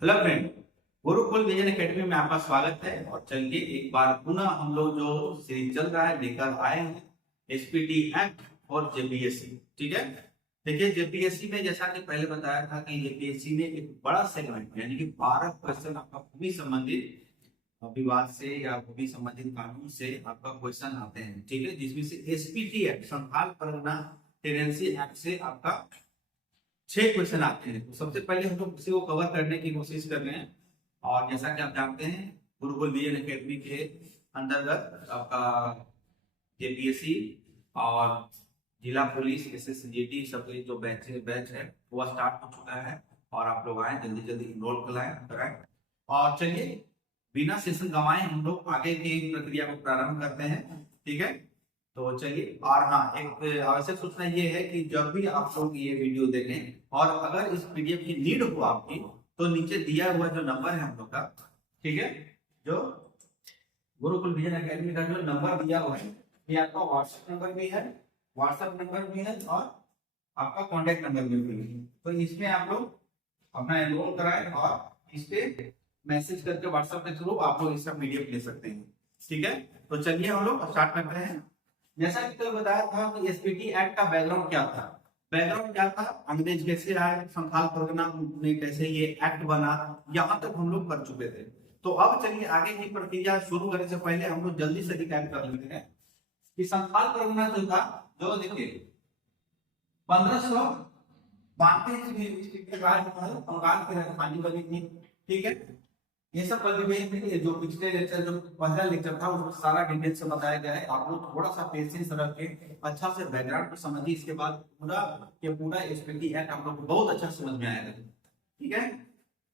Hello friend. Gurukul vision academy में आपका स्वागत है। और चलिए एक बार पुनः हम लोग जो सीरीज चल रहा है लेकर आए हैं एसपीटी एक्ट और जेपीएससी। ठीक है, देखिए जेपीएससी में जैसा कि पहले बताया था कि जेपीएससी ने एक बड़ा सेगमेंट यानी कि 12 क्वेश्चन आपका भूमि संबंधित विवाद से या भूमि संबंधित कानून से आपका क्वेश्चन आते हैं। ठीक है, जिसमें से SPT act Santhal Pargana tenancy act से आपका 6 क्वेश्चन आते हैं। तो सबसे पहले हम लोग इसी को कवर करने की कोशिश कर रहे हैं। और जैसा कि आप जानते हैं गुरुकुल विजन एकेडमी के अंतर्गत आपका जेपीएससी और जिला पुलिस एसएसजीटी सब जो बैच है वो स्टार्ट हो चुका है। और आप लोग आए जल्दी जल्दी इनरोल कराएं। और चलिए बिना सेशन गंवाए हम लोग आगे की प्रक्रिया को प्रारंभ करते हैं। ठीक है, तो चलिए। और हाँ, एक आवश्यक सूचना ये है कि जब भी आप लोग ये वीडियो देखें और अगर इस पीडीएफ की नीड हो आपकी तो नीचे दिया हुआ जो नंबर है हम लोग का, ठीक है, जो गुरुकुल विजन एकेडमी का जो नंबर दिया हुआ है ये आपका व्हाट्सएप नंबर भी है और आपका कॉन्टेक्ट नंबर भी है। तो इसमें आप लोग अपना एनरोल कराएं और इस पे मैसेज करके व्हाट्सएप के थ्रू आप लोग इसका पीडीएफ ले सकते हैं। ठीक है, तो चलिए हम लोग स्टार्ट करते हैं। जैसा कि कल बताया था कि एसपीटी एक्ट का बैकग्राउंड क्या था, अंग्रेज कैसे आए, संथाल परगना में कैसे ये एक्ट बना, यहाँ तक हम लोग कर चुके थे। तो अब चलिए आगे की प्रक्रिया शुरू करने से पहले हम लोग जल्दी से रिकैप कर लेते हैं कि संथाल परगना जो था, जो देखिए 1592 ईस्वी के बाद बंगाल की राजधानी बनी थी। ठीक है, ये सब जो पिछले लेक्चर जो पहला लेक्चर था उसमें सारा डिटेल से बताया गया है। आप लोग थोड़ा सा पेशेंस रख के अच्छा से बैकग्राउंड को समझिए, इसके बाद पूरा एसपीटी एक्ट आप लोग को बहुत अच्छा समझ में आएगा। ठीक है,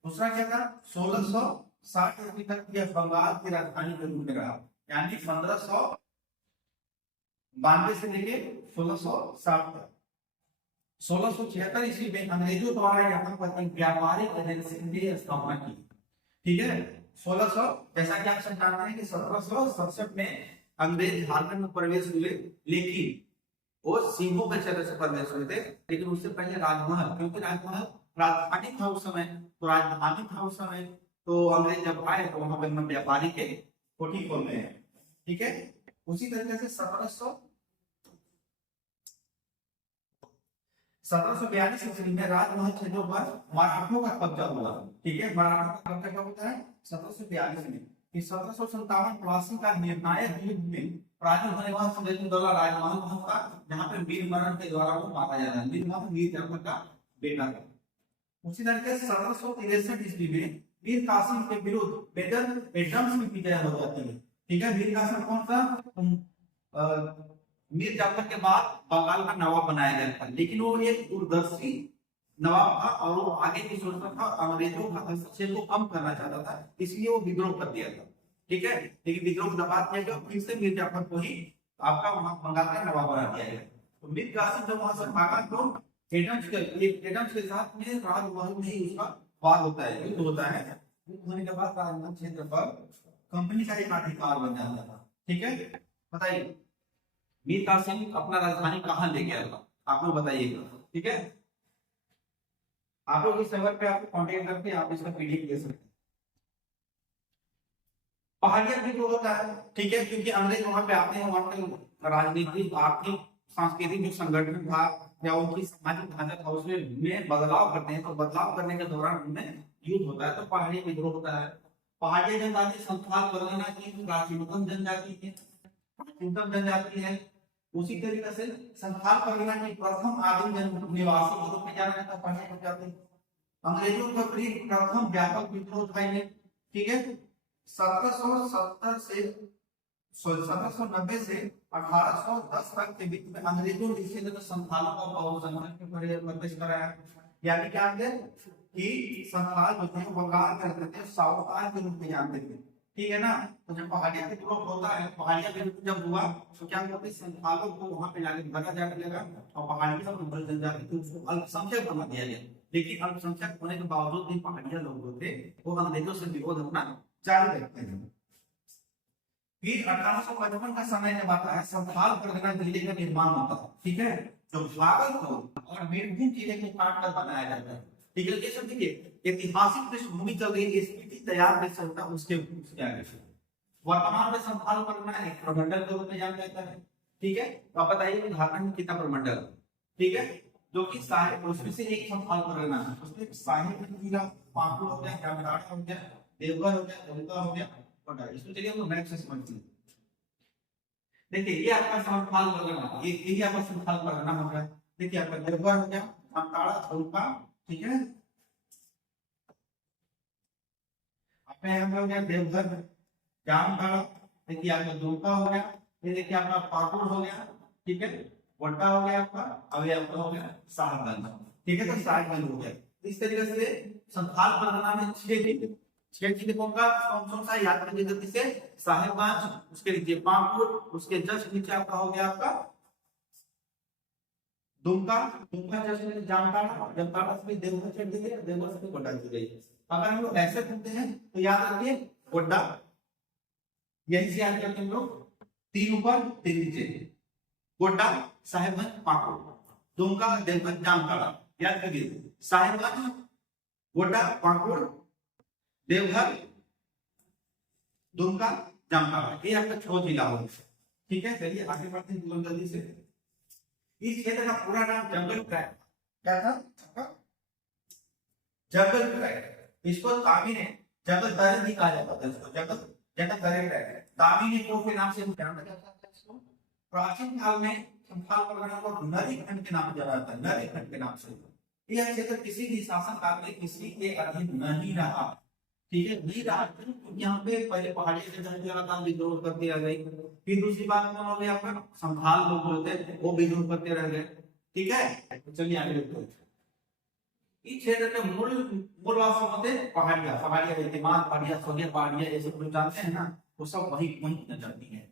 दूसरा क्या था, 1660 ईस्वी तक यह बंगाल की राजधानी के रूप में रहा, यानी 1592 से लेके 1660 तक। 1676 ईस्वी में अंग्रेजों द्वारा यहाँ पर एक व्यापारिक एजेंसी की स्थापना की। ठीक है, 1600 जैसा कि आप सब जानते हैं कि 1767 में अंग्रेज झारखंड में प्रवेश हुए, लेकिन वो सिंहों के चेहरे से प्रवेश हुए थे। लेकिन उससे पहले राजमहल, क्योंकि राजमहल राजधानी था उस समय, तो अंग्रेज जब आए तो वहां पर व्यापारी के कोठी खोल रहे हैं। ठीक है, उसी तरीके से 1742 ईस्वी में राजमहल क्षेत्रों पर मराठों का कब्जा हुआ। ठीक है, मराठों का कब्जा कब होता है, 1742 में। 1757 प्लासी का निर्णायक युद्ध में पराजित होने के बाद सिंहदौला राजमहल पहुंचा, जहां पे वीर मरण के द्वारा वो मारा जाता है। वीर जाफर का बेटा था। उसी तरीके से 1763 ईस्वी में मीर कासिम के विरुद्ध मेजर एडम्स की विजय हो जाती है। ठीक है, मीर कासिम कौन सा, मीर जाफर के बाद बंगाल का नवाब बनाया गया था, लेकिन वो एक दूरदर्शी नवाब था और वो आगे की सोचता था, अंग्रेजों का हस्तक्षेप को कम करना चाहता था, इसलिए वो विद्रोह कर दिया था। ठीक है, लेकिन विद्रोह दबा दिया गया, फिर से मीर जाफर को ही आपका बंगाल का नवाब बना दिया गया। तो मीर कासिम जब वहां से भागा तो एडम्स के साथ में राजमहल में ही उसका वार होता है, युद्ध होता है। युद्ध होने के बाद राजमहल क्षेत्र पर कंपनी का एक अधिकार बन जाता था। ठीक है, बताइए मीर कासिम अपना राजधानी कहां ले गया था, आप लोग बताइएगा। ठीक है, आप लोग इस नंबर पे आपको कांटेक्ट करके आप इसका पीडीएफ ले सकते हैं। पहाड़िया भी जो होता है, ठीक है, क्योंकि अंग्रेज वहां पे आते हैं, वहां पे राजनीतिक आर्थिक सांस्कृतिक जो संगठन था या उनकी सामाजिक ढांचा था उसमें बदलाव करते हैं। तो बदलाव करने के दौरान उनमें युद्ध होता है, तो पहाड़ी विद्रोह होता है। पहाड़िया जनजाति संथाल परगना की प्राचीनतम जनजाति है। उसी तरीके से संथाल परगना की प्रथम आदिम निवासी के रूप में जाना जाता पहाड़िया जनजाति। अंग्रेजों का प्रथम व्यापक विद्रोह था ये। ठीक है, 1790 से 1810 तक के बीच में अंग्रेजों ने इसे संथालों का बहुसंख्यक में प्रवेश कराया। यानी क्या है कि संथाल जो थे बंगाल के रहते थे, सावताल के रूप में जानते थे। ठीक है ना, तो जब पहाड़िया विद्रोह होता है, पहाड़िया विद्रोह जब हुआ तो क्या हुआ कि संथालों को वहां पे जाके भगा जाने लगा और पहाड़िया और मुगल जनजाति को उसको अल्पसंख्यक बना दिया गया। लेकिन अल्पसंख्यक होने के बावजूद भी पहाड़िया लोग जो थे वो अंग्रेजों से विरोध अपना जारी रखते हैं। फिर 1855 का समय जब आता है, संथाल परगना जिले का निर्माण होता है। ठीक है, जो भागलपुर और बीरभूम जिले को काट कर बनाया जाता है। ठीक है, ये सब देखिए ऐतिहासिक पृष्ठभूमि चल रही है, स्पीति तैयार कैसे होता है उसके आगे से। वर्तमान में संथाल परगना एक प्रमंडल के रूप में जाना जाता है। ठीक है, तो आप बताइए कि झारखंड में कितना प्रमंडल, ठीक है, जो कि साहिब उसमें से एक संथाल परगना है, उसमें साहिब जिला पाकुड़ हो गया, जामताड़ा हो गया, देवघर हो गया, दुमका हो गया, और इसमें चलिए हम मैप से समझते हैं। देखिए ये आपका संथाल परगना, ये यही आपका संथाल परगना हो गया। देखिए आपका देवघर हो गया, जामताड़ा, दुमका, ठीक है, आपका यहाँ हो गया देवघर, जामताड़ा, देखिए आपका दुमका हो गया, ये देखिए आपका पाकुड़ हो गया, ठीक है, गोड्डा हो गया आपका, अब ये आपका हो गया साहिबगंज, ठीक है, तो साहिबगंज हो गया। इस तरीके से संथाल परगना में 6 जिले कौन कौन सा याद करने जल्दी से, साहिबगंज, उसके नीचे पाकुड़, उसके जस्ट नीचे आपका हो गया आपका दुमका, दुमका जस्ट नीचे जामताड़ा, जामताड़ा से देवघर चढ़ दिए, देवघर से गोड्डा चढ़ गई। अगर हम लोग ऐसे करते हैं तो याद रखिए गोड्डा, यही से याद करते हैं हम लोग, 3 ऊपर 3 नीचे, गोड्डा, साहिबगंज, पाकुड़, दुमका, देवघर, जामताड़ा, याद करिए साहिबगंज, गोड्डा, पाकुड़, देवघर, दुमका, जामताड़ा, ये आपका 6 जिला हो। ठीक है, चलिए आगे बढ़ते हैं जल्दी से। इस क्षेत्र का पूरा नाम जंगल ट्रैक्ट, क्या था, जंगल ट्रैक्ट, इसको तामी ने जंगल दरे भी कहा जाता था, इसको जंगल जंगल दरे ट्रैक्ट, तामी ने को के नाम से जाना जाता था इसको। प्राचीन काल में संथाल परगना को नरी खंड के नाम से जाना जाता है, नरी खंड के नाम से। यह क्षेत्र किसी भी शासन काल में किसी के अधीन नहीं रहा, ठीक है, नहीं रहा, क्योंकि यहाँ पे पहले पहाड़ी क्षेत्र में लगातार विद्रोह करते रह गए। फिर दूसरी बात कौन हो गया आपका, संथाल लोग होते हैं वो विद्रोह करते रह गए। ठीक है, चलिए आगे बढ़ते हैं। इस क्षेत्र के मूल वासी होते पहाड़िया, पहाड़िया एतमाद पहाड़िया, सोनिया पहाड़िया, ये सब लोग जानते हैं ना, वो सब वही वही जाती है।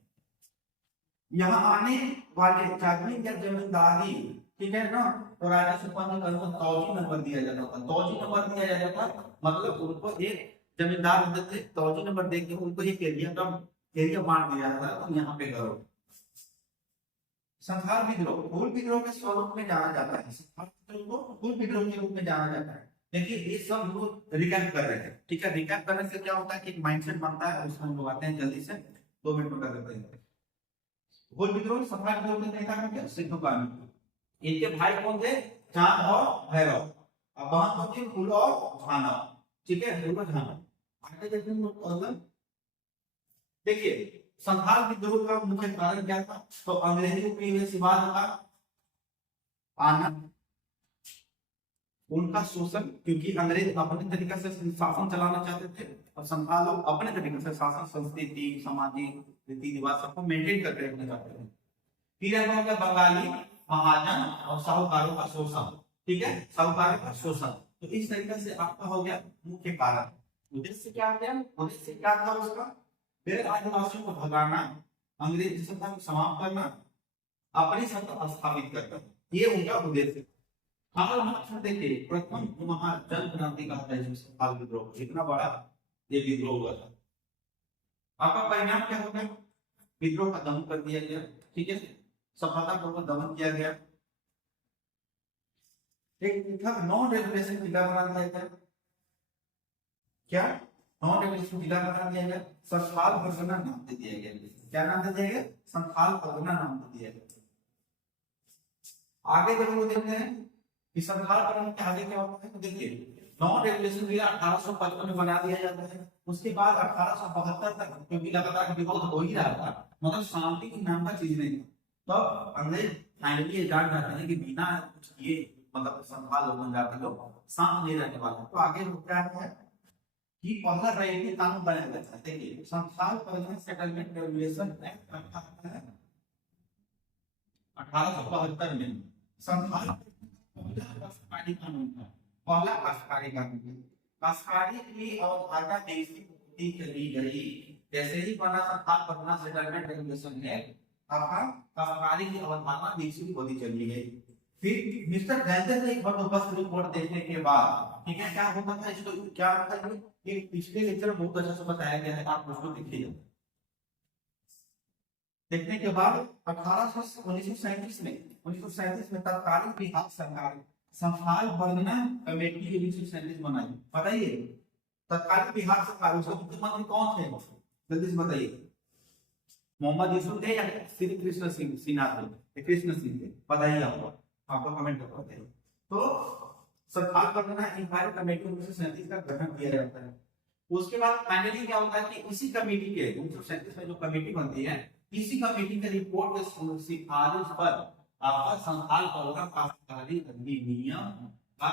यहाँ आने वाले जागरण या जमींदारी, ठीक है ना, तो राजस्व पंजीकरण को तौजी नंबर दिया जाता था, तौजी नंबर दिया जाता था, मतलब उनको एक जमींदार होते थे, तौजी नंबर देके उनको एक एरिया बांट दिया जाता था, तो यहाँ पे करो। संथाल विद्रोह हूल विद्रोह के स्वरूप में जाना जाता है, संथाल विद्रोह को हूल विद्रोह के रूप में जाना जाता है। देखिए ये सब लोग रिकैप कर रहे हैं, ठीक है, रिकैप करने से क्या होता है कि एक माइंडसेट बनता है, उसमें हम लोग आते हैं जल्दी से 2 मिनट में कर देते हैं। हूल विद्रोह संथाल विद्रोह के नेता कौन थे, सिद्धू कान्हू, इनके भाई कौन थे, चांद और भैरव, अब बहन कौन थी, फूल और झाना, ठीक है, फूल और झाना। आगे देखते हैं, देखिए संथाल विद्रोह का मुख्य कारण क्या था, तो अंग्रेजी उपनिवेशवाद का आना, उनका शोषण, क्योंकि अंग्रेज अपने तरीके से शासन चलाना चाहते थे और संथाल लोग अपने तरीके से शासन, संस्कृति, सामाजिक रीति रिवाज सबको मेंटेन करके रखना चाहते थे। फिर हो गया बंगाली महाजन और साहूकारों का शोषण, ठीक है, साहूकारों का शोषण, तो इस तरीके से आपका हो गया मुख्य कारण। उद्देश्य क्या है, उद्देश्य क्या था उसका, फिर आदिवासियों को भगाना, अंग्रेज सत्ता को समाप्त करना, अपनी सत्ता स्थापित करना, ये उनका उद्देश्य। हम देखिए प्रथम महाजन क्रांति का संथाल विद्रोह, इतना बड़ा ये विद्रोह हुआ था। आपका परिणाम क्या हो गया, विद्रोह का दमन कर दिया गया, ठीक है, सफलतापूर्वक दमन किया गया। एक था नॉन रेगुलेशन जिला बना दिया गया, क्या नॉन रेगुलेशन जिला बना दिया गया, संथाल परगना नाम दे दिया गया, क्या नाम दे दिया गया, संथाल परगना नाम दे दिया गया। आगे जब हम देखते हैं कि संथाल परगना के आगे क्या होता है, तो देखिए नॉन रेगुलेशन जिला 1855 में बना दिया जाता है, उसके बाद 1872 तक, क्योंकि लगातार विरोध हो ही रहा था, मतलब शांति की नाम का चीज नहीं था, तो अंग्रेज फाइनली ये जान जाते हैं कि बिना कुछ किए, मतलब संथाल लोग जाते लोग शांत नहीं रहने वाले, तो आगे क्या है कि पहला रैयती कानून बनाया गया था। देखिए Santhal Pargana settlement regulation act 1872 में संथाल कानून था, पहला काश्तकारी कानून, काश्तकारी की अवधारणा देशी पूर्ति करी गई, जैसे ही बना Santhal Pargana settlement regulation act, काश्तकारी की अवधारणा देशी होती चली गई। फिर मिस्टर गैंजर ने एक बंदोबस्त रिपोर्ट देखने के बाद, ठीक है, क्या होता था, इसको क्या होता है, ये पिछले लेक्चर में बहुत अच्छा से बताया गया है, आप उसको देखिए। देखने के बाद 1937 में तत्कालीन बिहार सरकार संथाल परगना कमेटी के 1937 बनाई, बताइए तत्कालीन बिहार सरकार उसका मुख्यमंत्री कौन थे, जल्दी से बताइए। मोहम्मद यूसुफ थे या श्री कृष्ण सिंह सिन्हा थे, कृष्ण सिंह थे, बताइए आपको कमेंट कर सकते हैं। तो संथाल परगना इंक्वायरी कमेटी 1937 का गठन किया जाता है। उसके बाद फाइनली क्या होता है कि इसी कमेटी के 1937 में जो कमेटी बनती है, इसी कमेटी के रिपोर्ट के सिफारिश पर आपका संथाल परगना काश्तकारी अधिनियम का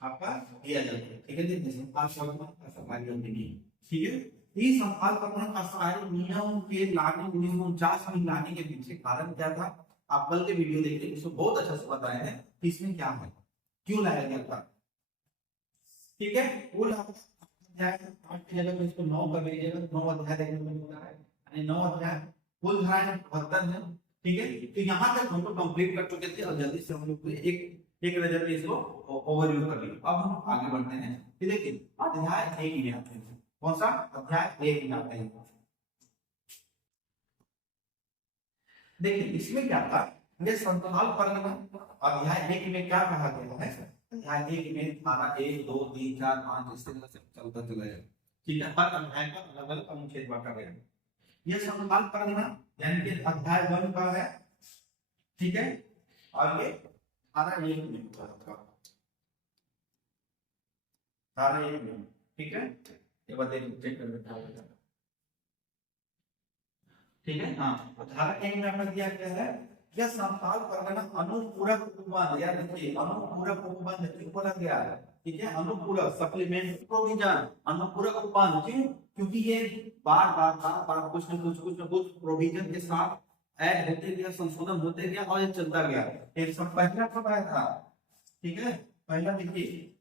आपका दिया जाता है, ठीक है। देखिए संथाल परगना काश्तकारी अधिनियम, ठीक है। इस संथाल परगना काश्तकारी नियम के लाने 1949 में लाने के पीछे कारण क्या था, आप कल के वीडियो देखिए, उसमें बहुत अच्छा से बताया है कि इसमें क्या है, क्यों लाया गया था, ठीक है। वो अध्याय 8 की जगह पे इसको 9 कर लीजिएगा, 9 अध्याय देखने को मिलता है, यानी 9 अध्याय कुल धाराएं 72 है, ठीक है। तो यहाँ तक हम लोग कंप्लीट कर चुके थे और जल्दी से हम लोग एक नजर में इसको ओवरव्यू कर लिया। अब हम आगे बढ़ते हैं, देखिए अध्याय 1 में आते हैं, कौन सा अध्याय 1 में आते हैं। देखिए इसमें क्या था, ये संथाल परगना अध्याय 1 में क्या कहा गया है, अध्याय 1 में धारा 1 2 3 4 5 इस तरह से चलता चला जाएगा, ठीक है। हर अध्याय का अलग अलग अनुच्छेद बांटा गया है। ये संथाल परगना यानी कि अध्याय 1 का है, ठीक है। और ये धारा 1 में धारा 1 में, ठीक है। ये बात चेक कर लेते हैं, ठीक है। हाँ धारा 1 में आपने दिया गया है, यह संथाल परगना अनुपूरक उपबंध, याद रखिए अनुपूरक उपबंध क्यों बोला गया है, ठीक है। अनुपूरक सप्लीमेंट्री प्रोविजन, अनुपूरक उपबंध क्यों, क्योंकि ये बार कुछ न कुछ प्रोविजन के साथ ऐड होते गया, संशोधन होते गया और ये चलता गया। एक सब पहला कब आया था, ठीक है। पहला देखिए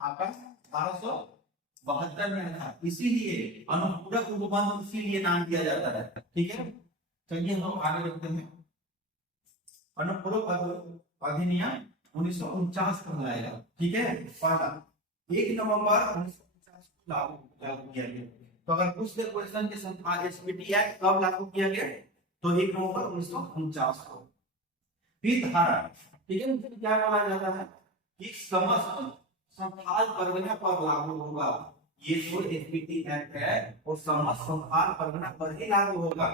आपका 1272 में था, इसीलिए अनुपूरक उपबंध इसीलिए नाम दिया जाता है, ठीक है। चलिए हम लोग आगे बढ़ते हैं। अनुपूरक अधिनियम 1949 कब लाएगा, ठीक है। पहला 1 नवंबर 1949 को लागू किया गया। तो अगर पूछ दे क्वेश्चन के संथाल एसपीटी एक्ट कब लागू किया गया, तो 1 नवंबर 1949 को। फिर धारा, ठीक है, क्या बोला जाता है कि समस्त संथाल परगना पर लागू होगा, ये जो एसपीटी एक्ट है वो समस्त संथाल परगना पर ही लागू होगा।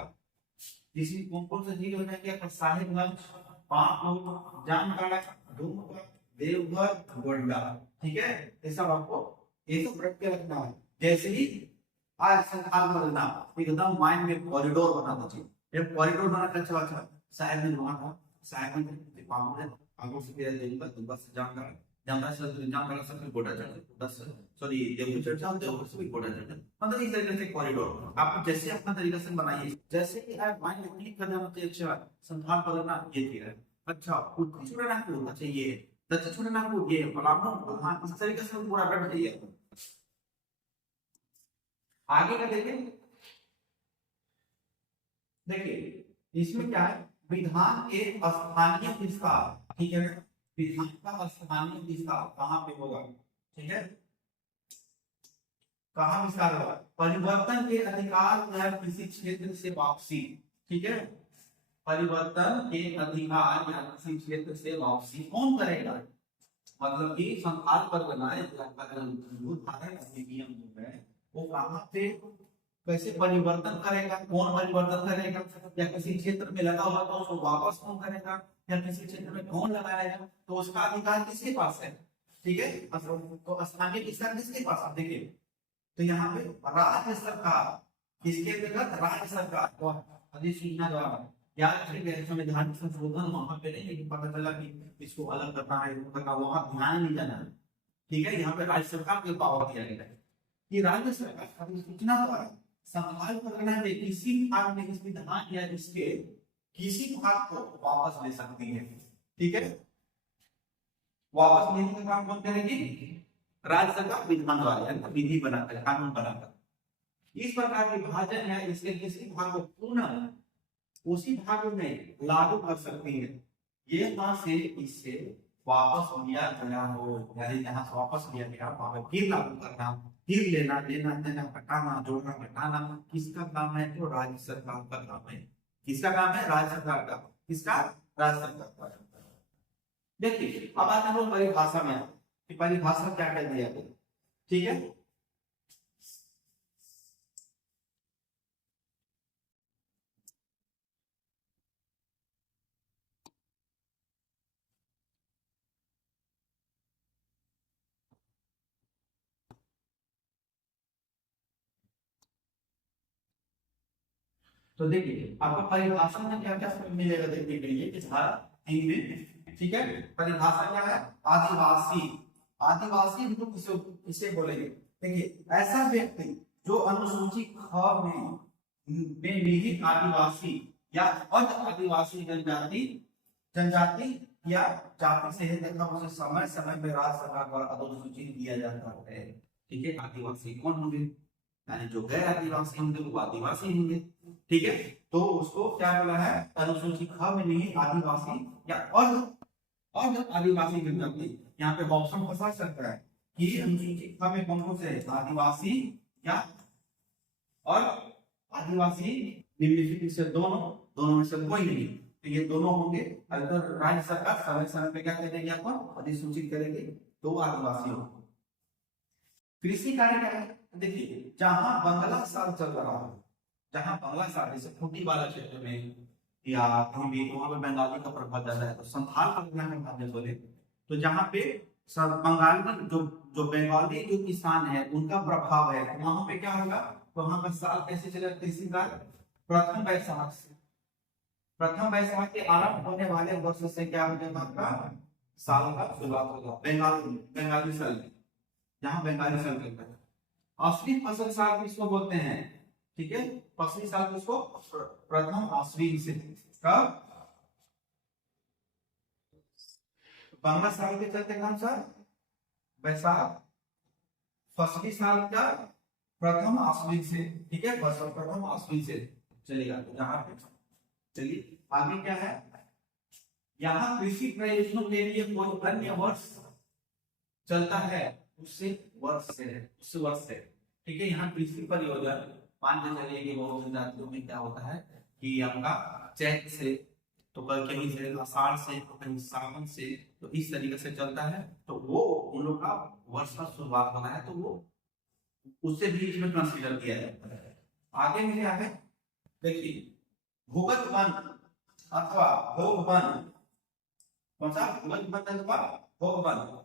जिसमें कौन से जिले हो जाएंगे, साहिबगंज, पाकुड़, जामताड़ा, डूंगरपुर, देवघर, गोड्डा, ठीक है। ये सब आपको ये सब रट के रखना है। जैसे ही आज संथाल परगना एकदम माइंड में कॉरिडोर बना दीजिए, ये कॉरिडोर बना कर चला था, साहिबगंज वहां था, साहिबगंज पाकुड़ है, पाकुड़ से फिर देवघर, देवघर से जामताड़ा, जामताड़ा से फिर गोड्डा चढ़, गोड्डा से सॉरी देवघर चढ़ जाओ, देवघर से भी गोड्डा चढ़, मतलब इस तरीके से कॉरिडोर आप जैसे अपना तरीका से बनाइए, जैसे कि आप माइंड में क्लिक कर देना चाहिए। अच्छा संथाल परगना ये चीज है, अच्छा उत्तर छोड़नागपुर, अच्छा ये दक्षिण छोड़नागपुर, ये पलामू, हाँ इस तरीके से पूरा कर दिए। आगे का देखें, देखिए इसमें क्या है, विधान के स्थानीय विस्तार, ठीक है। विधान का स्थानीय विस्तार कहाँ पे होगा, ठीक है, कहाँ विस्तार होगा, परिवर्तन के अधिकार या किसी क्षेत्र से वापसी, ठीक है। परिवर्तन के अधिकार या किसी क्षेत्र से वापसी कौन करेगा, मतलब कि संथाल परगना अधिनियम जो है वो कहाँ पे कैसे परिवर्तन करेगा, कौन परिवर्तन करेगा, या किसी क्षेत्र में लगा हुआ तो उसको वापस कौन करेगा, या किसी क्षेत्र में कौन लगाएगा, तो उसका अधिकार किसके पास है, ठीक है। तो स्थानीय विस्तार किसके पास है, देखिए तो यहाँ पे राज्य सरकार, किसके अंतर्गत, राज्य सरकार को अधिसूचना द्वारा, याद रखिए संविधान संशोधन वहां पे नहीं, लेकिन पता चला कि इसको अलग करना है, वो करना, वहां ध्यान नहीं जाना है, ठीक है। यहाँ पे राज्य सरकार को पावर दिया गया है कि राज्य सरकार अधिसूचना द्वारा संथाल परगना के किसी भाग में इस विधान या इसके किसी भाग को वापस ले सकती है, ठीक है। वापस लेने का काम कौन करेगी, राज्य सरकार विधान द्वारा, यानी विधि बनाकर, कानून बनाकर। इस प्रकार विभाजन है इसके किसी भाग को पुनः उसी भाग में लागू कर सकती है, ये वहां से इससे वापस लिया गया हो, यानी जहां से वापस लिया गया वहां पे फिर लागू करना, फिर लेना देना हटाना, जोड़ना घटाना, किसका काम है, तो राज्य सरकार का काम है। किसका काम है, राज्य सरकार का, किसका, राज्य सरकार का। देखिए अब आते हैं हम लोग परिभाषा में, कि परिभाषा क्या कर दिया गया, ठीक है। तो देखिए आपको परिभाषा में क्या क्या मिलेगा देखने के लिए, इस धारा 3 में, ठीक है। परिभाषा क्या है, आदिवासी। आदिवासी हम लोग इसे बोलेंगे, देखिए ऐसा व्यक्ति जो अनुसूची ख में निहित आदिवासी या अर्ध आदिवासी जनजाति जनजाति या जाति से है, तथा उसे समय समय में राज्य सरकार द्वारा अधोसूचित किया जाता है, ठीक है। आदिवासी कौन होंगे, यानी जो गैर आदिवासी होंगे वो आदिवासी होंगे, ठीक है। तो उसको क्या बोला है, अनुसूची ख में नहीं आदिवासी या अर्ध अर्ध आदिवासी जनजाति। यहाँ पे ऑप्शन फंसा सकता है कि अनुसूची ख में कौन कौन से है, आदिवासी या और आदिवासी निम्नलिखित से दोनों में से कोई नहीं, तो ये दोनों होंगे। अगर राज्य सरकार समय समय पे क्या करेगी, आपको अधिसूचित करेगी, तो आदिवासी होंगे। कृषि कार्य क्या है, देखिए जहां बंगला साल चल रहा है, जहां बंगला साल जैसे खूंटी वाला क्षेत्र में या कहीं भी वहां पे बंगाली का प्रभाव ज्यादा है, तो संथाल परगना में बात बोले तो जहां पे सब बंगाली जो बंगाली जो किसान है उनका प्रभाव है, तो वहां पे क्या होगा, तो वहां का साल कैसे चलेगा, कृषि कार्य प्रथम वैशाख से, प्रथम वैशाख के आरंभ होने वाले वर्ष से क्या हो जाएगा, आपका साल का शुरुआत होगा बंगाली साल, जहां बंगाली साल चलता है। असली फसल साल किसको बोलते हैं, ठीक है, असली साल किसको, प्रथम अश्विन से, कब, बांग्ला साल के चलते कौन सा, वैशाख, फसली साल का प्रथम अश्विन से, ठीक है, फसल प्रथम अश्विन से चलेगा। तो यहाँ पे चलिए आगे क्या है, यहाँ कृषि प्रयोजनों के लिए कोई अन्य वर्ष चलता है उससे वर्ष से, ठीक है। यहाँ कृषि परियोजना मान के चलिए कि बहुत जनजातियों में क्या होता है कि आपका चैत से, तो कहीं से आषाढ़ से, तो कहीं सावन से, तो इस तरीके से चलता है, तो वो उन लोग का वर्ष का शुरुआत होना है, तो वो उससे भी इसमें कंसीडर किया जाता है। आगे में क्या है, देखिए भूगत वन अथवा भोग वन, कौन सा भूगत वन अथवा भोग वन,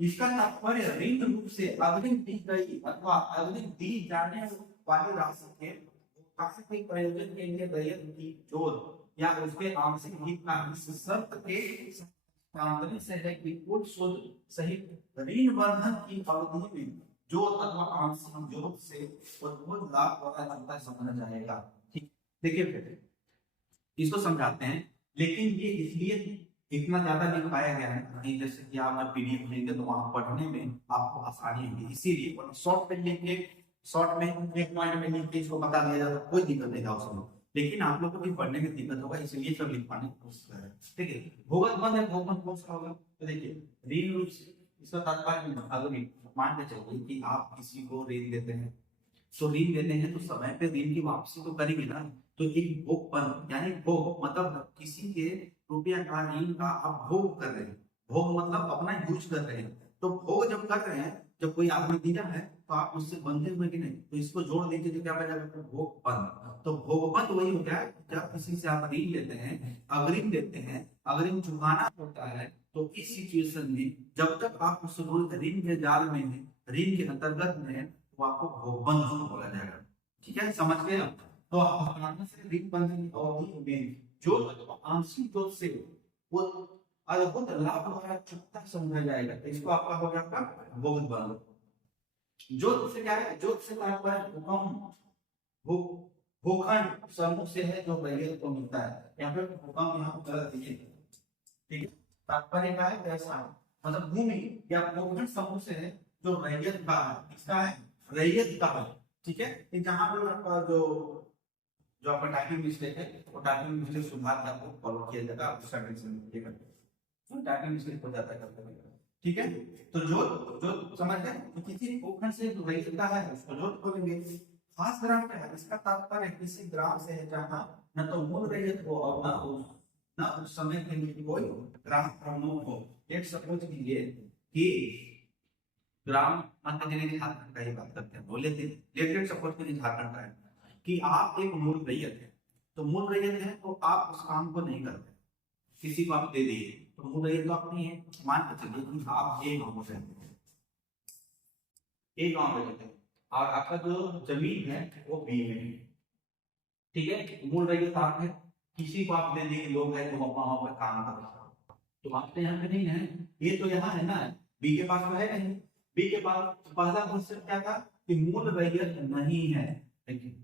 इसका तात्पर्य ऋण रूप से अग्रिम दी गई अथवा अग्रिम दी जाने वाली राशि के आर्थिक प्रयोजन के लिए रैयत की जोत या उसके आंशिक हित का शर्त के तांत्रिक से है कि कुल शुद्ध सहित ऋण बंधन की अवधि में जोत अथवा आंशिक जोत से उद्भूत लाभ वाला चुकता समझा जाएगा, ठीक। देखिए फिर इसको समझाते हैं, लेकिन ये इसलिए इतना ज्यादा लिख पाया गया है कि जैसे कि आप पीडीएफ लेंगे तो वहां पढ़ने में आपको आसानी होगी, इसीलिए शॉर्ट में लिख के, शॉर्ट में एक पॉइंट में लिख के इसको बता दिया जाए तो कोई दिक्कत नहीं था उसमें, लेकिन आप लोग को भी पढ़ने में दिक्कत होगा, इसलिए सब लिख पाने की कोशिश करें, ठीक है। भूगत बंध है, भूगत कौन सा होगा, तो देखिए ऋण रूप से, इसका तात्पर्य अगर मान के चलिए कि आप किसी को ऋण देते हैं, तो ऋण देते हैं तो समय पे ऋण की वापसी तो करेंगे ना, तो एक भोग यानी भोग मतलब किसी के रुपया का ऋण का आप भोग कर रहे हैं, भोग मतलब अपना यूज कर रहे हैं, तो भोग जब कर रहे हैं, जब कोई आपने दिया है तो आप उससे बंधे हुए कि नहीं, तो इसको जोड़ दीजिए तो क्या बनेगा, भोगपन। तो भोगपन वही हो गया जब किसी से आप ऋण लेते हैं, अग्रिम देते हैं, अग्रिम चुकाना होता है, तो इस सिचुएशन में जब तक आप उस ऋण के जाल में है, ऋण के अंतर्गत में है, तो आपको भोगबंध बोला जाएगा, ठीक है, समझ गए। तो से ऋण बंधन अवधि में जो आंशिक जोत से वो अद्भुत लाभ वाला चुकता समझा जाएगा, तो इसको आपका हो गया आपका भोग बंध। जोत से क्या है, जोत से तात्पर्य भूखंड समूह से है जो रैयत को मिलता है, यहाँ पे भूकंप यहाँ पर गलत है, ठीक है। तात्पर्य क्या है, पैसा मतलब भूमि या भूखंड समूह से है जो रैयत का है, किसका है, रैयत का है, ठीक है। जहां पर आपका जो आपका टाइपिंग मिस्टेक है, वो टाइपिंग मिस्टेक सुधार के आपको फॉलो किया जाएगा, आप दूसरा टेंशन नहीं लीजिएगा, तो टाइपिंग मिस्टेक हो जाता है कभी-कभी, ठीक है। तो जो समझ गए, तो किसी भूखंड से जो रैयत का है उसको जोत बोलेंगे। खास ग्राम क्या है, इसका तात्पर्य किसी ग्राम से है जहां न तो मूल रैयत हो और न ना उस समय के लिए कोई ग्राम प्रमुख हो। लेट सपोज कीजिए कि ग्राम मान लीजिए झारखंड का ही बात करते हैं, बोले थे लेट सपोज कीजिए झारखंड का है कि आप एक मूल रैयत है, तो मूल रैयत है तो आप उस काम को नहीं करते, किसी को आप दे दिए, तो मूल रैयत तो आप नहीं है। मान के चलिए कि आप एक गाँव में रहते हैं, एक गाँव में रहते हैं और आपका जो जमीन है वो बी में है, ठीक है। मूल रैयत आप है, किसी को आप दे दिए, लोग हैं जो वहां पर काम कर रहे हैं, तो आप तो यहाँ पे नहीं है, ये तो यहाँ है ना, बी के पास तो है नहीं। बी के पास पहला क्वेश्चन क्या था कि मूल रैयत नहीं है, देखिए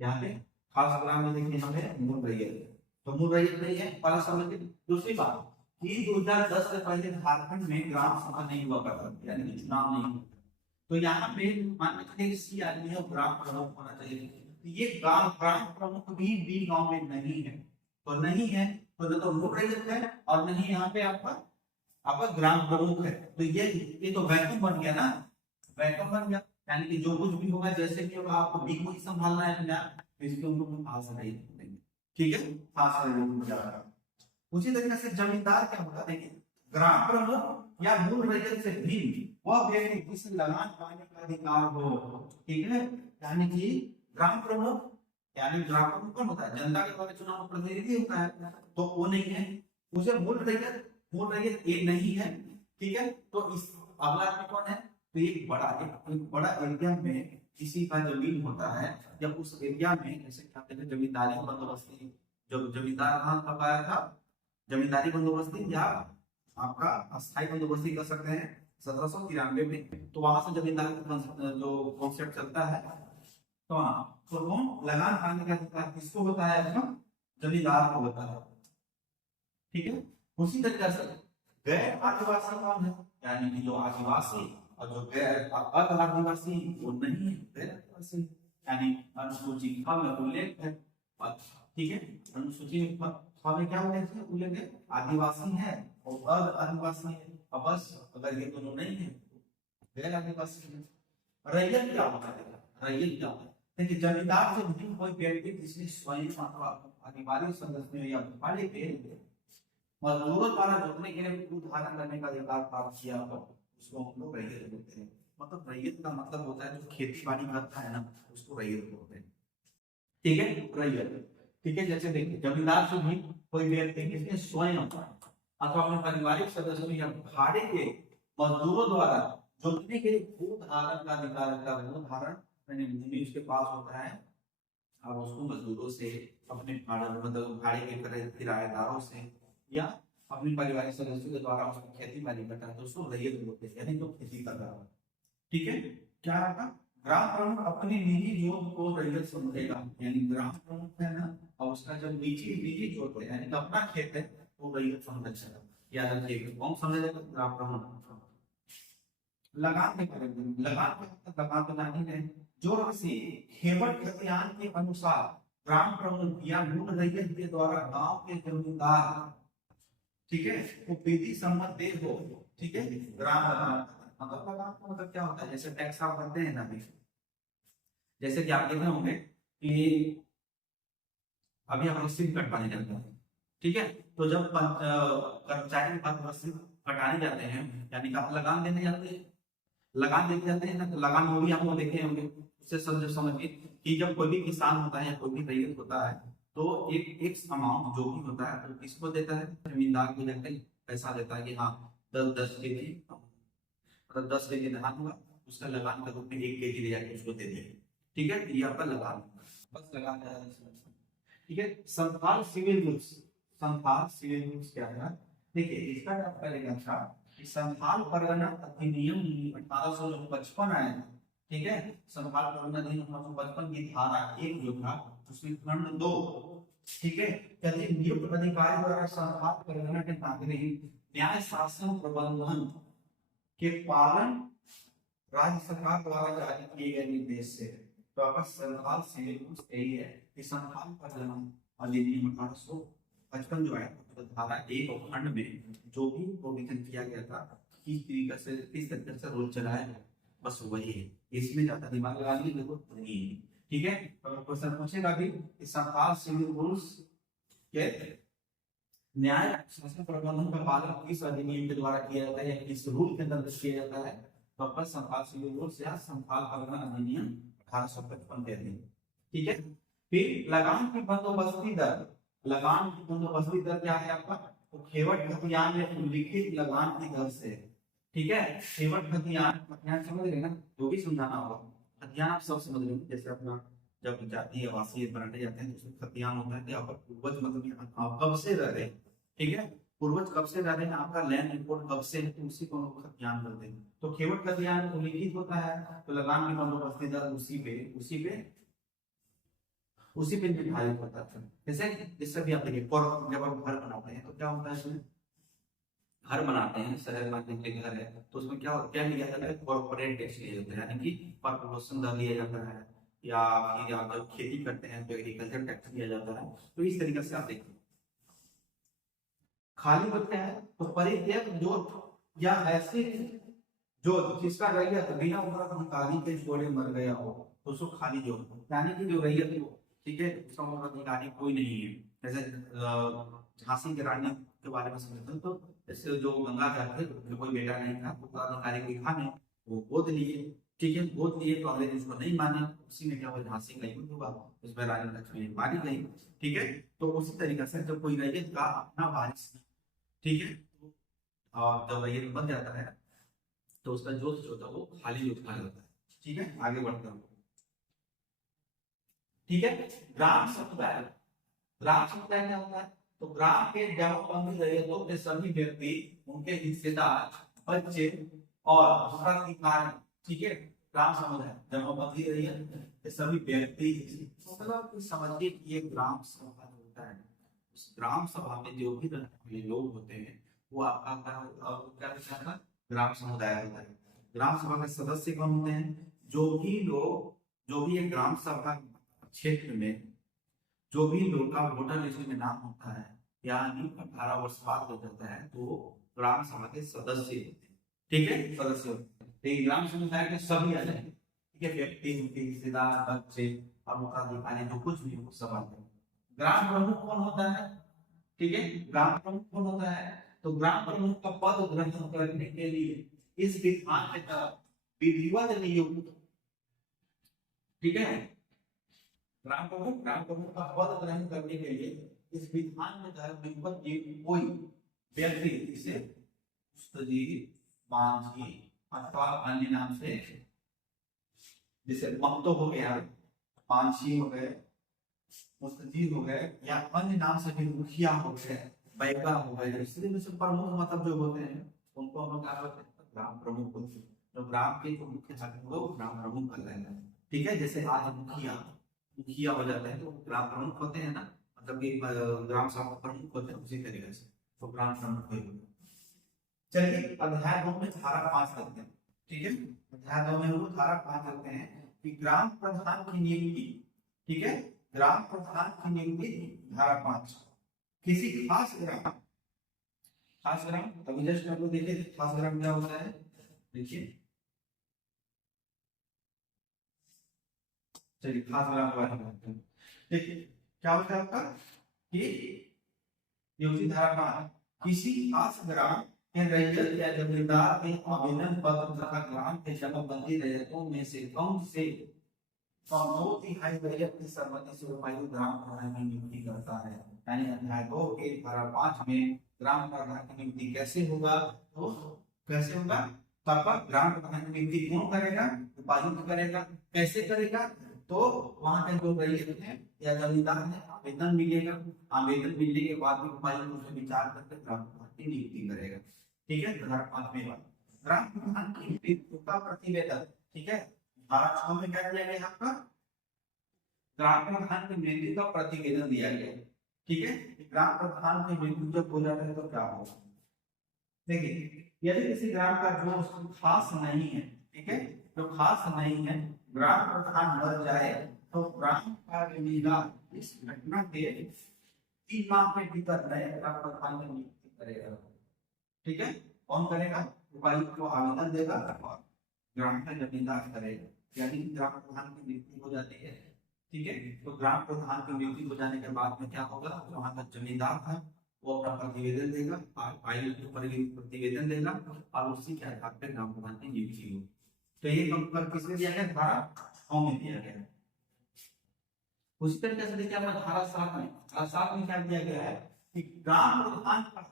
यहाँ पे खास ग्राम में देखिए यहाँ पे मूल रैयत, तो मूल रैयत नहीं है, पहला समझ। दूसरी बात कि 2010 से पहले झारखंड में ग्राम सभा नहीं हुआ करता, यानी कि चुनाव नहीं हुआ, तो यहाँ पे मान लीजिए सी आदमी है ग्राम प्रमुख होना चाहिए, तो ये ग्राम प्रमुख भी बी गांव में नहीं है, तो नहीं है तो न तो मूल रैयत है और नहीं यहाँ पे आपका ग्राम प्रमुख है, तो ये तो वैक्यूम बन गया ना, वैक्यूम बन गया, यानी कि जो कुछ भी होगा जैसे भी होगा आपको बी को ही संभालना है ना, इसके ऊपर खास रैयत देंगे, ठीक है, खास रैयत हो जाएगा। उसी तरीके से जमींदार क्या होता है, देखिए ग्राम प्रमुख या मूल रैयत से भिन्न वह व्यक्ति जिसे लगान पाने का अधिकार हो, ठीक है, यानी कि ग्राम प्रमुख, यानी ग्राम प्रमुख कौन होता है, जनता के द्वारा चुनाव में प्रतिनिधि होता है, तो वो नहीं है, उसे मूल रैयत ये नहीं है, ठीक है। तो इस अगला आदमी कौन है, तो एक बड़ा एरिया में किसी का जमीन होता है, जब उस एरिया में जैसे कहते हैं जमींदारी बंदोबस्ती, जब जमींदार कहाँ कब आया था, जमींदारी बंदोबस्ती या आपका अस्थायी बंदोबस्ती कर सकते हैं 1793 में, तो वहां से जमींदारी जो कॉन्सेप्ट चलता है, तो हाँ, तो कौन लगान पाने का अधिकार किसको होता है, अपना जमींदार को होता है, ठीक है। उसी तरीके से गैर आदिवासी कौन है, यानी कि जो आदिवासी और जो गैर अर्ध आदिवासी वो नहीं है, गैर आदिवासी यानी अनुसूची ख में उल्लेख है, ठीक है, अनुसूची में क्या उल्लेख है, आदिवासी है और अर्ध आदिवासी है, अब बस अगर ये दोनों नहीं है गैर आदिवासी है। रैयत क्या होता है, रैयत क्या होता है, देखिए जमींदार से भिन्न कोई व्यक्ति जिसने स्वयं अथवा अनिवार्य सदस्यों या भाड़े पे मजदूरों द्वारा जोतने के लिए दूध धारण करने का अधिकार प्राप्त किया हो, उसको हम लोग रैयत बोलते हैं। मतलब रैयत का मतलब होता है जो खेती बाड़ी करता है ना, उसको रैयत बोलते हैं, ठीक है, रैयत, ठीक है। जैसे देखिए जमींदार से भी कोई व्यक्ति जिसने स्वयं अथवा अपने पारिवारिक सदस्यों या भाड़े के मजदूरों द्वारा जोतने के लिए दूध धारण का अधिकार रखता है, दूध धारण यानी भूमि उसके पास होता है, अब उसको मजदूरों से, अपने मतलब भाड़े के किराएदारों से या अपने पारिवारिक सदस्यों के द्वारा उसको खेती बाड़ी करता है, तो उसको रैयत बोलते हैं, यानी जो खेती कर रहा है, ठीक है। क्या होगा, ग्राम प्रमुख अपनी निजी जोत को रैयत समझेगा, यानी ग्राम प्रमुख है ना, और उसका जब निजी जोत है यानी अपना खेत है वो रैयत समझेगा, याद रखिएगा कौन समझेगा, ग्राम प्रमुख। लगान लगान तो नहीं है, जो राशि खेवट खतियान के अनुसार ग्राम प्रमुख या मूल रैयत के द्वारा गांव के जमींदार, ठीक है, वो विधि सम्मत दे हो, ठीक है, ग्राम लगान मतलब लगान का मतलब क्या होता है, जैसे टैक्स आप भरते हैं ना, जैसे कि आप देखे होंगे कि अभी हम रसीद कटवाने जाते हैं, ठीक है, तो जब कर्मचारी के पास रसीद कटाने जाते हैं यानी कि आप लगान देने जाते हैं, लगान देने जाते हैं ना, तो लगान वो भी आप लोग देखे होंगे, उससे समझिए कि जब कोई भी किसान होता है या कोई भी रैयत होता है तो एक अमाउंट जो भी होता है तो किसको देता है, जमींदार को जाकर पैसा देता है कि हाँ 10 केजी मतलब 10 केजी धान हुआ, उसका लगान के रूप में 1 केजी ले जाकर उसको दे दिया, ठीक है, ये आपका लगान, बस लगान, ठीक है। संथाल सिविल रूल्स क्या है, देखिए इसका क्या करेगा, अच्छा संथाल परगना अधिनियम 1855 आया था, ठीक है, संथाल परगना अधिनियम 1855 की धारा 1 जो था उसमें खंड 2, ठीक है, कहते नियुक्त अधिकारी द्वारा संथाल परगना के नागरिक न्याय शासन प्रबंधन के पालन राज्य सरकार द्वारा जारी किए गए निर्देश से, तो आपका संथाल सिविल रूल्स यही है कि संथाल परगना अधिनियम 1855 जो है धारा 1 और खंड में जो भी प्रोविजन किया गया था किस तरीके से रोल चलाया, बस वही है, इसमें ज्यादा दिमाग लगाने की जरूरत नहीं है, ठीक है। तो क्वेश्चन पूछेगा भी कि संथाल सिविल रूल्स के न्याय शासन प्रबंधन का पालन किस अधिनियम के द्वारा किया जाता है या किस रूल के अंतर्गत किया जाता है? तो अपन संथाल सिविल रूल्स या संथाल परगना अधिनियम 1855 के अधीन। ठीक है। फिर लगान की बंदोबस्ती दर, लगान की बंदोबस्ती दर क्या है आपका? तो खेवट खतियान में उल्लिखित लगान की दर से। ठीक है। खेवट खतियान, खतियान समझ रहे ना, जो भी समझाना होगा। खतियान आप सब समझ रहे, जैसे अपना जब जाति आवासीय बनाने जाते हैं तो उसमें खतियान होता है कि आपका पूर्वज मतलब आप कब से रह रहे। ठीक है। पूर्वज कब से रह रहे हैं, आपका लैंड रिपोर्ट कब से है, तो उसी को खतियान बोलते हैं। तो खेवट खतियान उल्लिखित होता है, तो लगान की बंदोबस्ती दर उसी पे निर्धारित होता है। जैसे जिससे भी आप देखिए, जब आप घर बनाते हैं तो क्या होता है, इसमें घर बनाते हैं, शहर में के घर है, तो उसमें क्या क्या लिया जाता है? कॉर्पोरेट टैक्स लिया जाता है, यानी कि कॉर्पोरेशन दर लिया जाता है, या फिर आप जब खेती करते हैं तो एग्रीकल्चर टैक्स लिया जाता है। तो इस तरीके से आप देखिए। खाली पद क्या है? तो परित्यक्त जोत या ऐसे जोत जिसका रैयत बिना उत्तराधिकारी के जोड़े मर गया हो, तो उसको खाली जोत, यानी कि जो रैयत हो, ठीक है, उसका उत्तराधिकारी कोई नहीं है। जैसे झांसी की रानी के बारे में समझते हैं, तो जैसे जो गंगा थे, जो कोई बेटा नहीं था, उत्तराधिकारी कोई था नहीं, वो गोद लिए। ठीक है, गोद लिए तो अंग्रेज उसको नहीं माने, उसी में क्या हुआ, झांसी का युद्ध हुआ, उसमें रानी लक्ष्मी मारी गई। ठीक है। तो उसी तरीके से जब कोई रैयत का अपना वारिस, ठीक है, और जब रैयत बन जाता है तो उसका जोत जो होता है वो खाली जोत कहा जाता है। ठीक है, आगे बढ़ते हैं। ठीक है। ग्राम समुदाय, ग्राम समुदाय क्या होता है? तो ग्राम के जमाबंदी रैयतों के सभी व्यक्ति, उनके हिस्सेदार, बच्चे और उत्तराधिकारी, ठीक है, ग्राम समुदाय जमाबंदी रैयत के सभी व्यक्ति, मतलब समझिए कि एक ग्राम सभा होता है, उस ग्राम सभा में जो भी लोग होते हैं वो आपका क्या कहता है? ग्राम समुदाय होता है। ग्राम सभा के सदस्य कौन होते हैं? जो भी लोग, जो भी एक ग्राम सभा क्षेत्र में जो भी लोग का वोटर लिस्ट में नाम होता है, यानी 18 वर्ष बाद हो जाता है, तो ग्राम सभा के सदस्य होते हैं। ठीक है, सदस्य होते हैं। तो ग्राम समुदाय के सभी आ जाएंगे। ठीक है, व्यक्ति, उनके हिस्सेदार, बच्चे और उत्तराधिकारी जो कुछ भी हो सब आते हैं। ग्राम प्रमुख कौन होता है? ठीक है, ग्राम प्रमुख कौन होता है? तो ग्राम प्रमुख का पद ग्रहण करने के लिए इस विधान के तहत विधिवत नियुक्त, ठीक है, ग्राम प्रमुख का पद ग्रहण करने के लिए इस विधान में तहत विधिवत कोई व्यक्ति, इसे उस्तजीर, मांझी अथवा अन्य नाम से, जैसे महतो हो गया, मांझी हो गए, मुस्तजीर हो गए, या अन्य नाम से भी मुखिया हो गए, बैगा हो गए, इसलिए में से प्रमुख मतलब जो होते हैं उनको हम लोग क्या बोलते हैं? ग्राम प्रमुख बोलते हैं। जो ग्राम के जो मुख्य शासक होगा वो ग्राम प्रमुख कहलाएगा। ठीक है, जैसे आज मुखिया हो जाते हैं तो ग्राम प्रमुख होते हैं ना, मतलब कि ग्राम सभा प्रमुख होते हैं, उसी तरीके से तो ग्राम प्रमुख होते हैं। चलिए अध्याय 2 में धारा 5 करते हैं। ठीक है, अध्याय 2 में वो धारा 5 करते हैं कि ग्राम प्रधान की नियुक्ति, ठीक है, ग्राम प्रधान की नियुक्ति धारा 5 किसी खास ग्राम, अभी जस्ट आप लोग देखिए खास ग्राम क्या होता है, देखिए, चलिए खास ग्राम के बारे में बात करते हैं। देखिए क्या होता है आपका कि नियुक्ति धारा 5 किसी खास ग्राम के रैयत या जमींदार के आवेदन पत्र तथा ग्राम के जमाबंदी रैयतों में से कम से कम 2/3 रैयत की सहमति से उपायुक्त ग्राम प्रधान की नियुक्ति करता है। यानी अध्याय 2 के धारा 5 में ग्राम प्रधान की नियुक्ति कैसे होगा? तो कैसे होगा? तब ग्राम प्रधान की नियुक्ति कौन करेगा? उपायुक्त करेगा। कैसे करेगा? तो वहां के जो रैयत है या जमींदार है, आवेदन मिलेगा, आवेदन मिलने के बाद भी उपायुक्त उस पर विचार करके ग्राम प्रधान की नियुक्ति करेगा। ठीक है, धारा 5 में ग्राम प्रधान की नियुक्ति का प्रतिवेदन, ठीक है, धारा 6 में क्या दिया गया आपका? ग्राम प्रधान की मृत्यु का प्रतिवेदन दिया गया। ठीक है, ग्राम प्रधान की मृत्यु जब हो जाता है तो क्या होगा? देखिए, यदि किसी ग्राम का जो खास नहीं है, ठीक है, जो खास नहीं है, ग्राम प्रधान मर जाए तो ग्राम का जमींदार इस घटना के 3 माह के भीतर नए ग्राम प्रधान की नियुक्ति करेगा। ठीक है, कौन करेगा? उपायुक्त को आवेदन देगा और ग्राम का जमींदार करेगा। यानी ग्राम प्रधान की नियुक्ति हो जाती है। ठीक है, तो ग्राम प्रधान की नियुक्ति हो जाने के बाद में क्या होगा? वहां का जमींदार था वो अपना प्रतिवेदन देगा, आयुक्त को प्रतिवेदन देगा और उसी के आधार पर ग्राम प्रधान की नियुक्ति होगी। तो ये कब किसमें दिया गया? धारा 9 में दिया गया। उसी तरीके से देखिए अपना धारा 7 में, धारा 7 में क्या दिया गया है कि ग्राम प्रधान का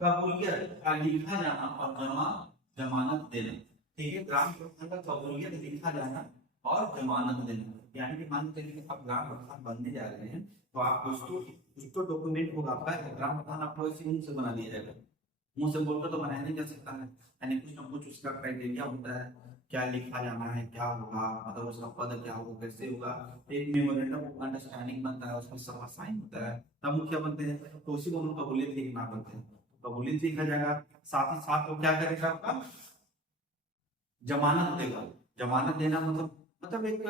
कबूलियत का लिखा जाना और जमानत देना। ठीक है, ग्राम प्रधान का कबूलियत लिखा जाना और जमानत देना, यानी कि मान लीजिए आप ग्राम प्रधान बनने जा रहे हैं तो आप कुछ तो डॉक्यूमेंट होगा आपका। ग्राम प्रधान आपको ऐसे मुंह से बना दिया जाएगा, मुंह से बोलकर तो बनाया नहीं जा सकता है, यानी कुछ ना कुछ उसका क्राइटेरिया होता है, क्या लिखा जाना है, क्या होगा, मतलब उसका पद क्या होगा, कैसे होगा। एक मेमोरेंडम ऑफ अंडरस्टैंडिंग बनता है, उसमें सब साइन होता है, तब मुखिया बनते हैं। तो उसी को हम कबूलियत लिखना बनते हैं, कबूलियत लिखा जाएगा। साथ ही साथ वो क्या करेगा? आपका जमानत देगा। जमानत देना मतलब एक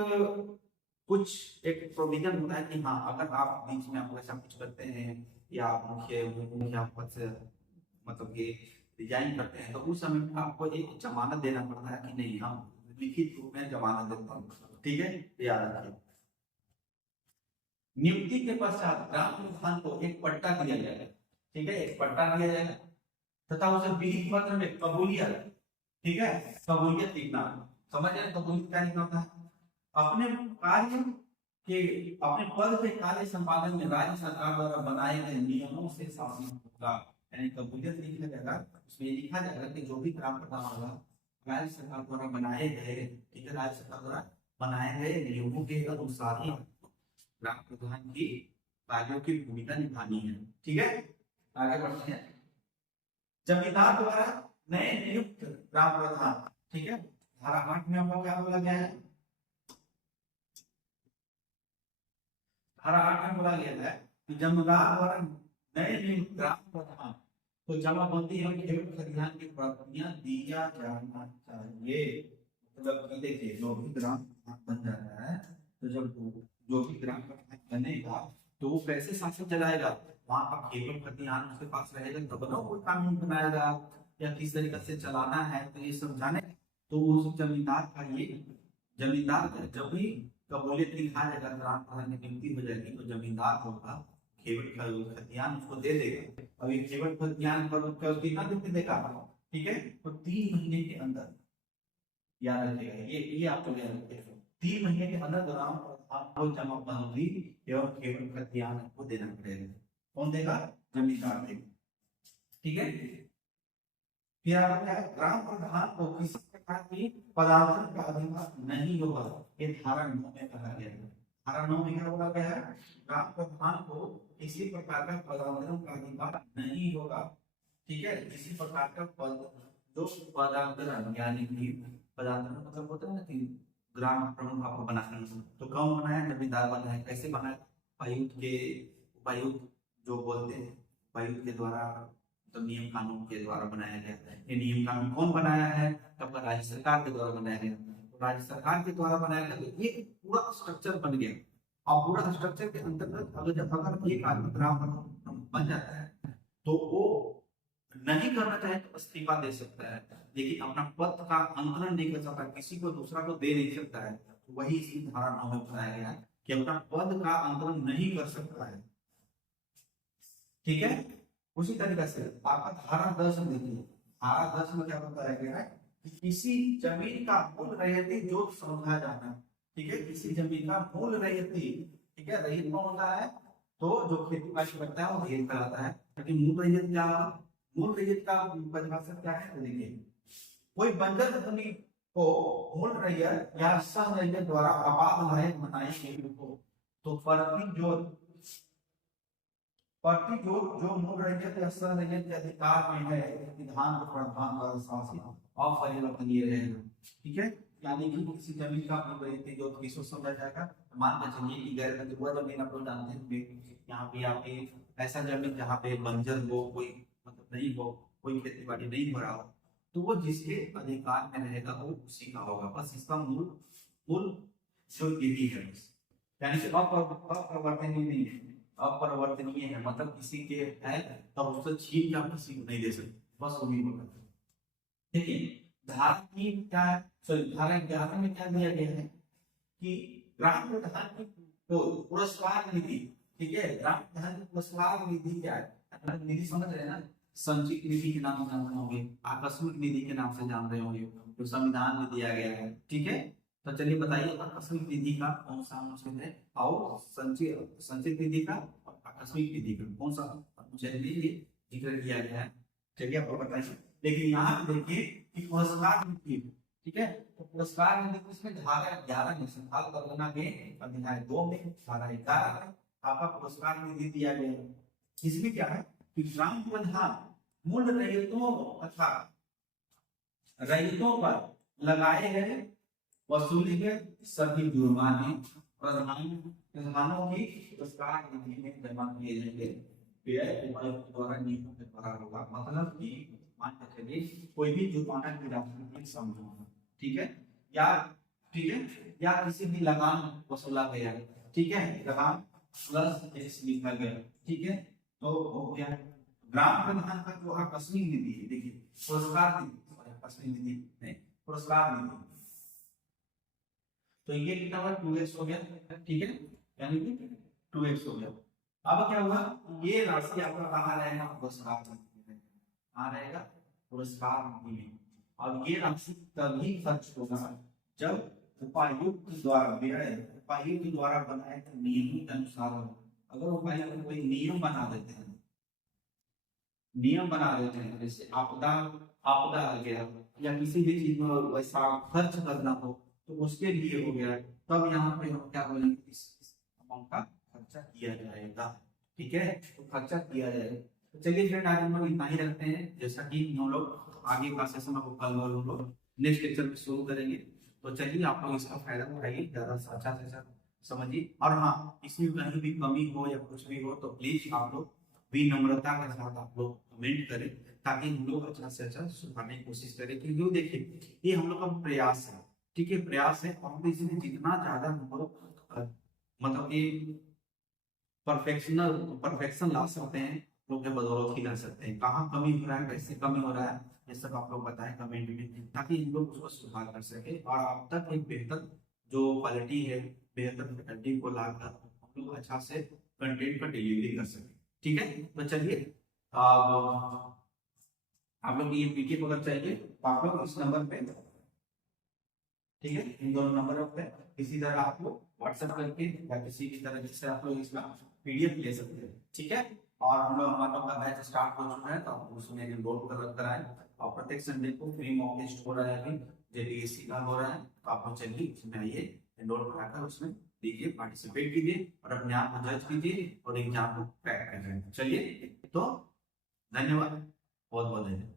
प्रोविजन होता है कि हाँ, अगर आप बीच में आप ऐसा कुछ करते हैं या आप मुखिया पद से मतलब ये रिजाइन करते हैं, तो उस समय आपको एक जमानत देना पड़ता है कि नहीं, हम लिखित रूप में जमानत देता हूँ। ठीक है, याद रखिए। नियुक्ति के पश्चात ग्राम प्रधान को एक पट्टा दिया जाएगा। ठीक है, एक पट्टा दिया जाएगा तथा उसे विहित पत्र में कबूलियत, ठीक है, कबूलियत लिखना। समझ रहे? कबूलियत क्या लिखना होता है? अपने पद के कार्य संपादन में राज्य सरकार द्वारा बनाए गए नियमों से शासन होगा। यानी कबूलियत लिखा जाएगा, उसमें लिखा जाएगा कि जो भी ग्राम प्रधान होगा राज्य सरकार द्वारा बनाए गए, ठीक है, राज्य सरकार द्वारा बनाए गए नियमों के अनुसार ही ग्राम प्रधान की कार्यों की भूमिका निभानी है। ठीक है, आगे बढ़ते हैं। जमींदार द्वारा नए नियुक्त ग्राम प्रधान, ठीक है, धारा 8 में आपको क्या बोला गया है? धारा 8 में बोला गया है कि जमींदार द्वारा नए नियुक्त ग्राम प्रधान को जमाबंदी और खेत खलिहान की प्रतियां दिया जाना चाहिए। मतलब कि देखिए, जो भी ग्राम प्रधान बन जाता है, तो जब जो भी ग्राम प्रधान बनेगा तो वो कैसे शासन चलाएगा? वहां का खेत खलिहान उसके पास रहेगा तब ना कोई कानून बनाएगा या किस तरीके से चलाना है, तो ये सब जाने। तो उस जमींदार का ये जब भी कबूलियत लिखा जाएगा, ग्राम प्रधान की नियुक्ति हो जाएगी, तो जमींदार होगा खेवट खतियान उसको दे देगा। अब ये खेवट खतियान पर कितना दिन देगा? ठीक है, तो 3 महीने के अंदर, याद रखिएगा, ये आपको याद रखिएगा, 3 महीने के अंदर ग्राम प्रधान को जमाबंदी एवं खेवट खतियान को देना पड़ेगा। कौन देगा? जमींदार देगा। ठीक है, फिर आपका ग्राम प्रधान को किसी प्रकार की पदार्पण का अधिकार नहीं होगा, ये धारा 9 में कहा गया है। धारा 9 में क्या बोला गया है? ग्राम प्रधान को किसी प्रकार का पदार्पण का अधिकार नहीं होगा। ठीक है, किसी प्रकार का पद जो पदार्पण, यानी कि पदार्पण मतलब होता है ना कि ग्राम प्रमुख आपको बनाना है, तो कौन बनाया? जमींदार बनाया। कैसे बनाया? उपायुक्त जो बोलते हैं, उपायुक्त के द्वारा, तो नियम कानून के द्वारा बनाया गया। ये नियम कानून कौन बनाया है? तब राज्य सरकार के द्वारा बनाया गया। तो राज्य सरकार के द्वारा बनाया गया, तो ये पूरा स्ट्रक्चर बन गया। और पूरा स्ट्रक्चर के अंतर्गत अगर एक आदमी ग्राम प्रधान बन जाता है तो वो नहीं करना चाहे तो इस्तीफा दे सकता है, लेकिन अपना पद का अंतरण नहीं कर सकता, किसी को दूसरा को दे नहीं सकता है। तो वही इसी धारा 9 में बताया गया है कि अपना पद का अंतरण नहीं कर सकता है। ठीक है, उसी तरीके से आपका धारा 10 में देखिए, धारा 10 में क्या बताया गया है कि किसी जमीन का मूल रैयती जो समझा जाना। ठीक है, किसी जमीन का मूल रैयती, ठीक है, रैयत कौन होता है? तो जो खेती बाड़ी करता है वो रैयत कहलाता है। लेकिन मूल रैयत क्या? मूल रैयत का परिभाषा क्या है? तो देखिए, कोई बंजर भूमि को मूल रैयत या सह रैयत द्वारा आबाद लायक बनाए गए हो, तो जो मूल रैयत या सह रैयत के अधिकार में है, विधान प्रधान द्वारा शासित अपरिवर्तनीय रहेगा। ठीक है, यानी कि किसी जमीन का मूल रैयत जो किसको समझा जाएगा? मान के चलिए कि गैर बंजर जमीन आप लोग जानते हैं, यहाँ पे आपके ऐसा जमीन जहाँ पे बंजर हो, कोई मतलब नहीं हो, कोई खेती बाड़ी नहीं हो रहा हो, तो वो जिसके अधिकार में रहेगा वो उसी का होगा। बस इसका मूल जो यही है, यानी कि अपरिवर्तनीय नहीं है, अपरिवर्तनीय है, मतलब किसी के है तब उससे छीन के आप किसी को नहीं दे सकते, बस वही होगा। देखिए, धारा की क्या है? धारा 11 में क्या दिया गया है कि ग्राम प्रधान की तो पुरस्कार निधि, ठीक है, ग्राम प्रधान की पुरस्कार निधि क्या है? निधि समझ रहे हैं ना, संचित निधि के नाम से जान रहे होंगे, आकस्मिक निधि के नाम से जान रहे होंगे, जो संविधान में दिया गया है। ठीक है, तो चलिए बताइए आकस्मिक निधि का कौन सा अनुच्छेद है, और संचित निधि का और आकस्मिक निधि का कौन सा अनुच्छेद में ये जिक्र किया गया है। चलिए आपको बताइए। लेकिन यहाँ पे देखिए कि पुरस्कार निधि, ठीक है, तो पुरस्कार निधि को इसमें धारा 11 में संथाल परगना के अध्याय 2 में धारा 11 में आपका पुरस्कार निधि दिया गया है। इसमें क्या है कि ग्राम प्रधान मूल रैयतों तथा रैयतों पर लगाए गए वसूली गए सभी जुर्माने प्रधानों की पुरस्कार निधि में जमा किए जाएंगे। व्यय उपायुक्त द्वारा नियमों के द्वारा होगा, मतलब कि मान के चलिए कोई भी जुर्माना की राशि समझौता, ठीक है, या ठीक है, या किसी भी लगान वसूला गया, ठीक है, लगान प्लस टैक्स लिखा गया, ठीक है, तो हो गया। ग्राम प्रधान का जो आकस्मिक निधि है, देखिए पुरस्कार निधि, आकस्मिक निधि नहीं, पुरस्कार निधि, तो ये कितना हुआ 2x हो गया, ठीक है, यानी कि 2x हो गया। अब क्या हुआ, ये राशि आपका कहाँ रहेगा, पुरस्कार निधि में, कहाँ रहेगा, पुरस्कार निधि में। और ये राशि तभी खर्च होगा जब उपायुक्त द्वारा व्यय उपायुक्त द्वारा बनाए गए नियमों के अनुसार हो। अगर उपायुक्त कोई नियम बना देते हैं, जैसे आपदा आ गया या किसी भी चीज में वैसा खर्च करना हो, तो उसके लिए हो गया, तब यहाँ पे हम क्या बोलेंगे, इस अमाउंट का खर्चा किया जाएगा, ठीक है, तो खर्चा किया जाएगा। तो चलिए फ्रेंड आज हम लोग इतना ही रखते हैं, जैसा कि हम लोग आगे का सेशन हम लोग नेक्स्ट लेक्चर में शुरू करेंगे। तो चलिए आप लोग इसका फायदा उठाइए, ज्यादा से अच्छा समझिए। और हाँ, इसमें कहीं भी कमी हो या कुछ भी हो तो प्लीज आप लोग विनम्रता के साथ आप लोग कमेंट करें, ताकि हम लोग अच्छा से अच्छा सुधारने की कोशिश करें। क्योंकि देखिए ये हम लोग का प्रयास है, ठीक है, प्रयास है, और इसमें जितना ज्यादा हम लोग मतलब कि परफेक्शन ला सकते हैं, लोग के बदौलत ही ला सकते हैं। कहाँ कमी हो रहा है, कैसे कमी हो रहा है, ये सब आप लोग बताएं कमेंट में, ताकि हम लोग उसको सुधार कर सके और आप तक एक बेहतर जो क्वालिटी है, बेहतर फैकल्टी को लाकर हम लोग अच्छा से कंटेंट का डिलीवरी कर सके। ठीक है, तो चलिए आप लोग ये पीडीएफ अगर चाहिए तो आप लोग इस नंबर पे, ठीक है, इन दोनों नंबरों पे किसी तरह आप लोग व्हाट्सएप करके या किसी भी तरह से आप लोग इसका पीडीएफ ले सकते हैं, ठीक है। और हम लोग हमारा लोग का बैच स्टार्ट हो चुका है, तो आप उसमें एनरोल कराएं। और प्रत्येक संडे को फ्री मॉक टेस्ट हो रहा है, अभी जेडीएससी का हो रहा है, तो आप लोग चलिए उसमें आइए, एनरोल कराकर उसमें दीजिए, पार्टिसिपेट कीजिए और अपने आप को जज कीजिए और एग्जाम को क्रैक कर रहे हैं। चलिए, तो धन्यवाद, बहुत बहुत धन्यवाद।